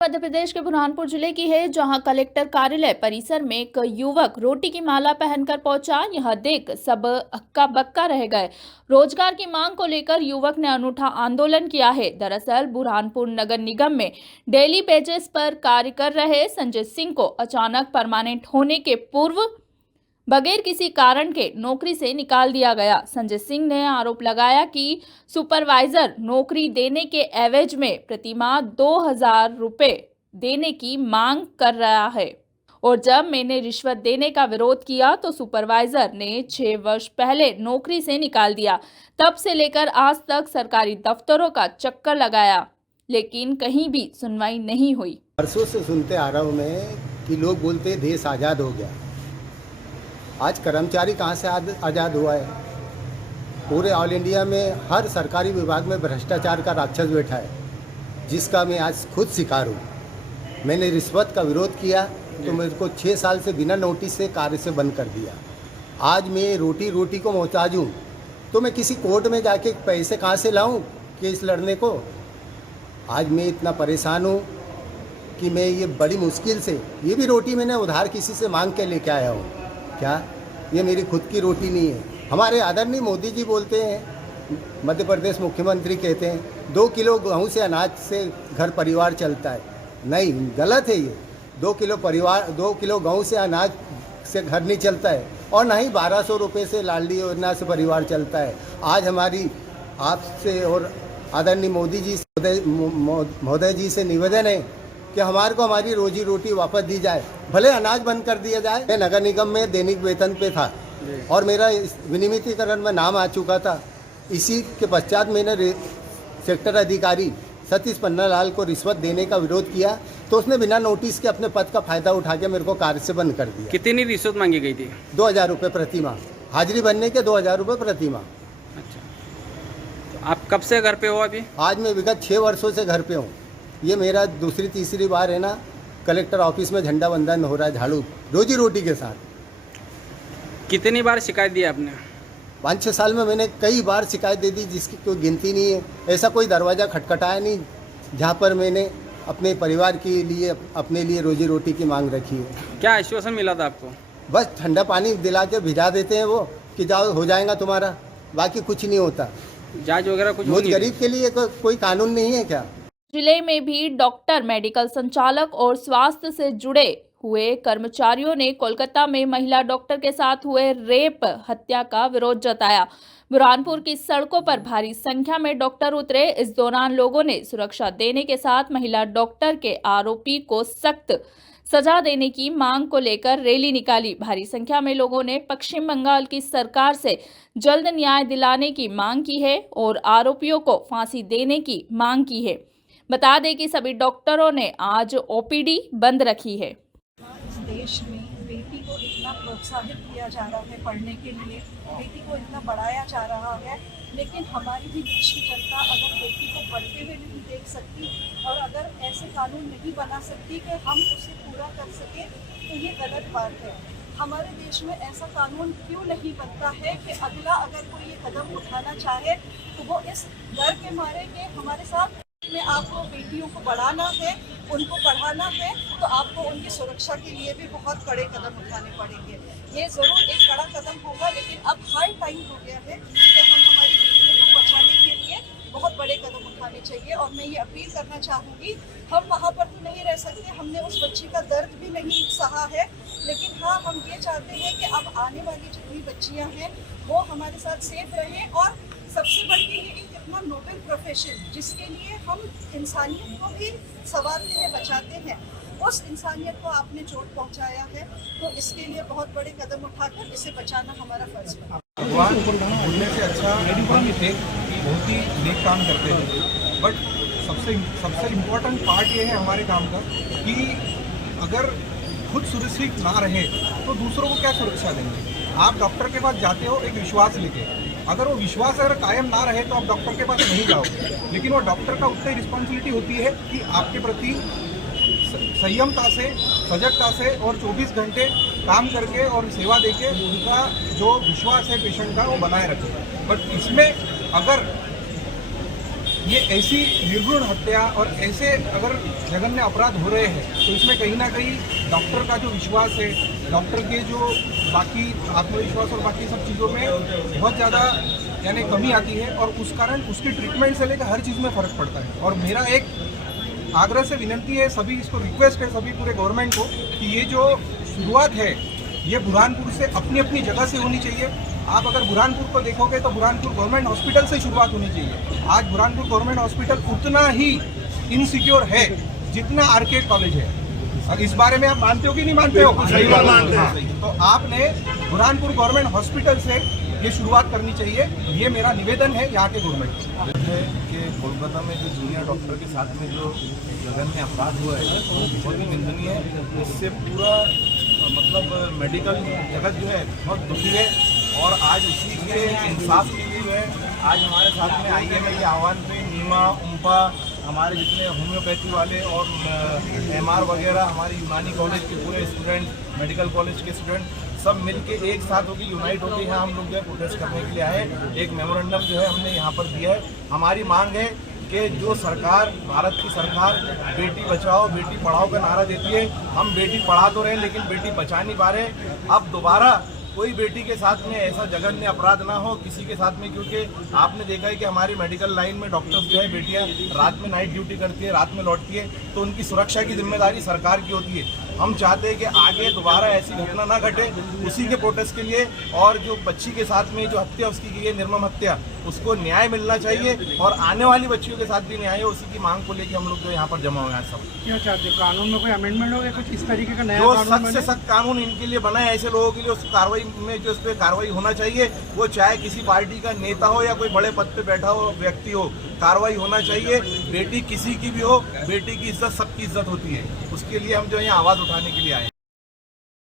मध्य प्रदेश के बुरहानपुर जिले की है, जहां कलेक्टर कार्यालय परिसर में एक युवक रोटी की माला पहनकर पहुंचा। यह देख सब हक्का बक्का रह गए। रोजगार की मांग को लेकर युवक ने अनूठा आंदोलन किया है। दरअसल बुरहानपुर नगर निगम में डेली बेसिस पर कार्य कर रहे संजय सिंह को अचानक परमानेंट होने के पूर्व बगैर किसी कारण के नौकरी से निकाल दिया गया। संजय सिंह ने आरोप लगाया कि सुपरवाइजर नौकरी देने के एवज में प्रतिमाह 2000 रुपए देने की मांग कर रहा है और जब मैंने रिश्वत देने का विरोध किया तो सुपरवाइजर ने 6 वर्ष पहले नौकरी से निकाल दिया। तब से लेकर आज तक सरकारी दफ्तरों का चक्कर लगाया, लेकिन कहीं भी सुनवाई नहीं हुई। वर्षों से सुनते आ रहा हूँ मैं कि लोग बोलते हैं देश आज़ाद हो गया। आज कर्मचारी कहाँ से आज़ाद हुआ है? पूरे ऑल इंडिया में हर सरकारी विभाग में भ्रष्टाचार का राक्षस बैठा है, जिसका मैं आज खुद शिकार हूँ। मैंने रिश्वत का विरोध किया तो मेरे को 6 साल से बिना नोटिस से कार्य से बंद कर दिया। आज मैं रोटी को मोहताज हूँ, तो मैं किसी कोर्ट में जाके पैसे कहाँ से लाऊँ केस लड़ने को? आज मैं इतना परेशान हूँ कि मैं ये बड़ी मुश्किल से, ये भी रोटी मैंने उधार किसी से मांग के लेके आया हूँ। क्या ये मेरी खुद की रोटी नहीं है? हमारे आदरणीय मोदी जी बोलते हैं, मध्य प्रदेश मुख्यमंत्री कहते हैं 2 किलो गेहूँ से अनाज से घर परिवार चलता है। नहीं, गलत है ये। 2 किलो गेहूँ से अनाज से घर नहीं चलता है, और ना ही 1200 रुपये से लाडली योजना से परिवार चलता है। आज हमारी आपसे और आदरणीय मोदी जी महोदय जी से निवेदन है कि हमारे को हमारी रोजी रोटी वापस दी जाए, भले अनाज बंद कर दिया जाए। मैं नगर निगम में दैनिक वेतन पे था और मेरा विनियमितीकरण में नाम आ चुका था। इसी के पश्चात मैंने सेक्टर अधिकारी सतीश पन्नालाल को रिश्वत देने का विरोध किया, तो उसने बिना नोटिस के अपने पद का फायदा उठा के मेरे को कार्य से बंद कर दिया। कितनी रिश्वत मांगी गई थी? 2000 रुपये प्रतिमाह, हाजिरी बनने के 2000 रुपये प्रतिमाह। अच्छा, तो आप कब से घर पे हो अभी? आज मैं विगत 6 वर्षों से घर पे हूँ। ये मेरा दूसरी तीसरी बार है ना, कलेक्टर ऑफिस में झंडा वंदन हो रहा है झाड़ू रोजी रोटी के साथ। कितनी बार शिकायत दी आपने? 5-6 साल में मैंने कई बार शिकायत दे दी, जिसकी कोई गिनती नहीं है। ऐसा कोई दरवाज़ा खटखटाया नहीं जहाँ पर मैंने अपने परिवार के लिए, अपने लिए रोजी रोटी की मांग रखी है। क्या आश्वासन मिला था आपको? बस ठंडा पानी दिला के भिजा देते हैं वो कि जाओ हो जाएगा तुम्हारा, बाकी कुछ नहीं होता। जांच वगैरह कुछ? मुझ गरीब के लिए कोई कानून नहीं है क्या? जिले में भी डॉक्टर, मेडिकल संचालक और स्वास्थ्य से जुड़े हुए कर्मचारियों ने कोलकाता में महिला डॉक्टर के साथ हुए रेप हत्या का विरोध जताया। बुरहानपुर की सड़कों पर भारी संख्या में डॉक्टर उतरे। इस दौरान लोगों ने सुरक्षा देने के साथ महिला डॉक्टर के आरोपी को सख्त सजा देने की मांग को लेकर रैली निकाली। भारी संख्या में लोगों ने पश्चिम बंगाल की सरकार से जल्द न्याय दिलाने की मांग की है और आरोपियों को फांसी देने की मांग की है। बता दें कि सभी डॉक्टरों ने आज ओपीडी बंद रखी है। इस देश में बेटी को इतना प्रोत्साहित किया जा रहा है पढ़ने के लिए, बेटी को इतना बढ़ाया जा रहा है, लेकिन हमारी भी देश की जनता अगर बेटी को पढ़ते हुए नहीं देख सकती और अगर ऐसे कानून नहीं बना सकती कि हम उसे पूरा कर सकें, तो ये गलत बात है। हमारे देश में ऐसा कानून क्यों नहीं बनता है कि अगला अगर कोई ये कदम उठाना चाहे तो वो इस डर के मारे कि हमारे साथ में आपको बेटियों को बढ़ाना है, उनको पढ़ाना है, तो आपको उनकी सुरक्षा के लिए भी बहुत बड़े कदम उठाने पड़ेंगे। ये ज़रूर एक बड़ा कदम होगा, लेकिन अब हाई टाइम हो गया है कि हम हमारी बेटियों को बचाने के लिए बहुत बड़े कदम उठाने चाहिए। और मैं ये अपील करना चाहूँगी, हम वहाँ पर तो नहीं रह सकते, हमने उस बच्ची का दर्द भी नहीं सहा है, लेकिन हाँ, हम ये चाहते हैं कि अब आने वाली जितनी बच्चियाँ हैं वो हमारे साथ सेफ रहें। और सबसे बड़ी ये एक इतना नोबल प्रोफेशन, जिसके लिए हम इंसानियत को भी संवारते हैं, बचाते हैं, उस इंसानियत को आपने चोट पहुंचाया है, तो इसके लिए बहुत बड़े कदम उठाकर इसे बचाना हमारा फर्ज है। भगवान बोलने से अच्छा हम एक बहुत ही नेक काम करते हैं, बट सबसे इम्पोर्टेंट पार्ट ये है हमारे काम का कि अगर खुद सुरक्षित ना रहे तो दूसरों को क्या सुरक्षा देंगे? आप डॉक्टर के पास जाते हो एक विश्वास लेके, अगर वो विश्वास अगर कायम ना रहे तो आप डॉक्टर के पास नहीं जाओगे, लेकिन वो डॉक्टर का उतनी रिस्पॉन्सिबिलिटी होती है कि आपके प्रति संयमता से, सजगता से और 24 घंटे काम करके और सेवा देके उनका जो विश्वास है पेशेंट का वो बनाए रखे। बट इसमें अगर ये ऐसी निर्घृण हत्या और ऐसे अगर जघन्य अपराध हो रहे हैं तो इसमें कहीं ना कहीं डॉक्टर का जो विश्वास है, डॉक्टर के जो बाकी आत्मविश्वास और बाकी सब चीज़ों में बहुत ज़्यादा यानी कमी आती है और उस कारण उसकी ट्रीटमेंट से लेकर हर चीज़ में फ़र्क पड़ता है। और मेरा एक आग्रह से विनती है, सभी इसको रिक्वेस्ट है सभी पूरे गवर्नमेंट को कि ये जो शुरुआत है ये बुरहानपुर से अपनी अपनी जगह से होनी चाहिए। आप अगर बुरहानपुर को देखोगे तो बुरहानपुर गवर्नमेंट हॉस्पिटल से शुरुआत होनी चाहिए। आज बुरहानपुर गवर्नमेंट हॉस्पिटल उतना ही इनसिक्योर है जितना आरके कॉलेज है। और इस बारे में आप मानते हो कि नहीं मानते हो? सही बात मानते हैं। तो आपने बुरहानपुर गवर्नमेंट हॉस्पिटल से ये शुरुआत करनी चाहिए, ये मेरा निवेदन है यहाँ के गवर्नमेंट को। है कि कोलकाता में जो जूनियर डॉक्टर के साथ में जो जघन्य अपराध हुआ है वो बहुत ही निंदनीय है। इससे पूरा मतलब मेडिकल जगत जो है बहुत दुखी है और आज उसी के इंसाफ के लिए जो है आज हमारे साथ में IMA के आह्वान पे नीमा, उम्पा, हमारे जितने होम्योपैथी वाले और MR वगैरह हमारे यूनानी कॉलेज के पूरे स्टूडेंट, मेडिकल कॉलेज के स्टूडेंट सब मिलके एक साथ होकर यूनाइट होकर यहाँ हम लोग जो है प्रोटेस्ट करने के लिए आए। एक मेमोरेंडम जो है हमने यहाँ पर दिया है। हमारी मांग है कि जो सरकार, भारत की सरकार बेटी बचाओ बेटी पढ़ाओ का नारा देती है, हम बेटी पढ़ा तो रहे हैं लेकिन बेटी बचा नहीं पा रहे। अब दोबारा कोई बेटी के साथ में ऐसा जघन्य अपराध ना हो किसी के साथ में, क्योंकि आपने देखा है कि हमारी मेडिकल लाइन में डॉक्टर्स जो है बेटियां रात में नाइट ड्यूटी करती है, रात में लौटती है, तो उनकी सुरक्षा की जिम्मेदारी सरकार की होती है। हम चाहते हैं कि आगे दोबारा ऐसी घटना ना घटे, उसी के प्रोटेस्ट के लिए। और जो बच्ची के साथ में जो हत्या उसकी की है, निर्मम हत्या, उसको न्याय मिलना चाहिए और आने वाली बच्चियों के साथ भी न्याय हो, उसी की मांग को लेकर हम लोग जो यहाँ पर जमा हुए हैं। सब क्या चाहते हो, कानून में कोई अमेंडमेंट हो गया कुछ इस तरीके का नया जो कानून सख्त से सख्त कानून इनके लिए बना है, ऐसे लोगों के लिए उस कार्रवाई में जो इस पर कार्रवाई होना चाहिए, वो चाहे किसी पार्टी का नेता हो या कोई बड़े पद पे बैठा हो व्यक्ति हो, कार्रवाई होना चाहिए। बेटी किसी की भी हो, बेटी की इज्जत सबकी इज्जत होती है, उसके लिए हम जो यहाँ आवाज़ उठाने के लिए आए।